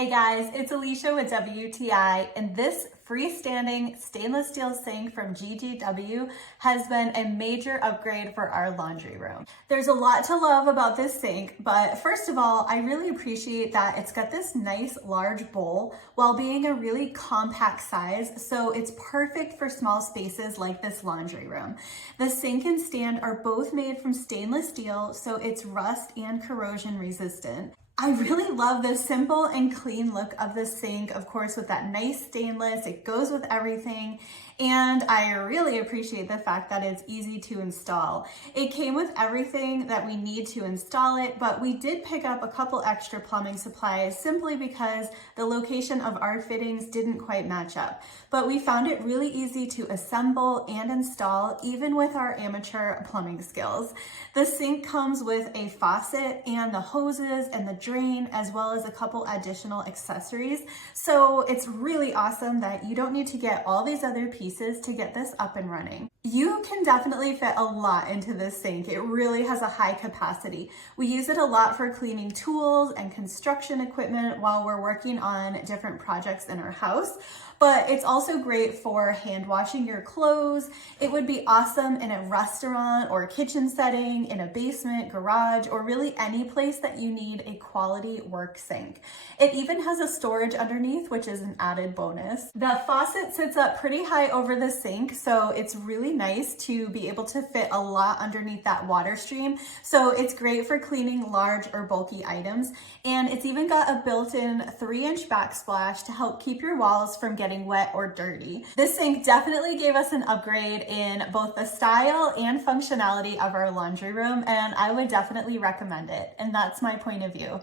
Hey guys, it's Alicia with WTI, and this freestanding stainless steel sink from GGW has been a major upgrade for our laundry room. There's a lot to love about this sink, but first of all, I really appreciate that it's got this nice large bowl while being a really compact size, so it's perfect for small spaces like this laundry room. The sink and stand are both made from stainless steel, so it's rust and corrosion resistant. I really love the simple and clean look of the sink, of course, with that nice stainless. It goes with everything. And I really appreciate the fact that it's easy to install. It came with everything that we need to install it, but we did pick up a couple extra plumbing supplies simply because the location of our fittings didn't quite match up. But we found it really easy to assemble and install, even with our amateur plumbing skills. The sink comes with a faucet and the hoses and the drain, as well as a couple additional accessories. So it's really awesome that you don't need to get all these other pieces to get this up and running. You can definitely fit a lot into this sink. It really has a high capacity. We use it a lot for cleaning tools and construction equipment while we're working on different projects in our house. But it's also great for hand washing your clothes. It would be awesome in a restaurant or kitchen setting, in a basement, garage, or really any place that you need a quality work sink. It even has a storage underneath, which is an added bonus. The faucet sits up pretty high over the sink, so it's really nice to be able to fit a lot underneath that water stream. So it's great for cleaning large or bulky items. And it's even got a built-in 3-inch backsplash to help keep your walls from getting wet or dirty. This sink definitely gave us an upgrade in both the style and functionality of our laundry room, and I would definitely recommend it. And that's my point of view.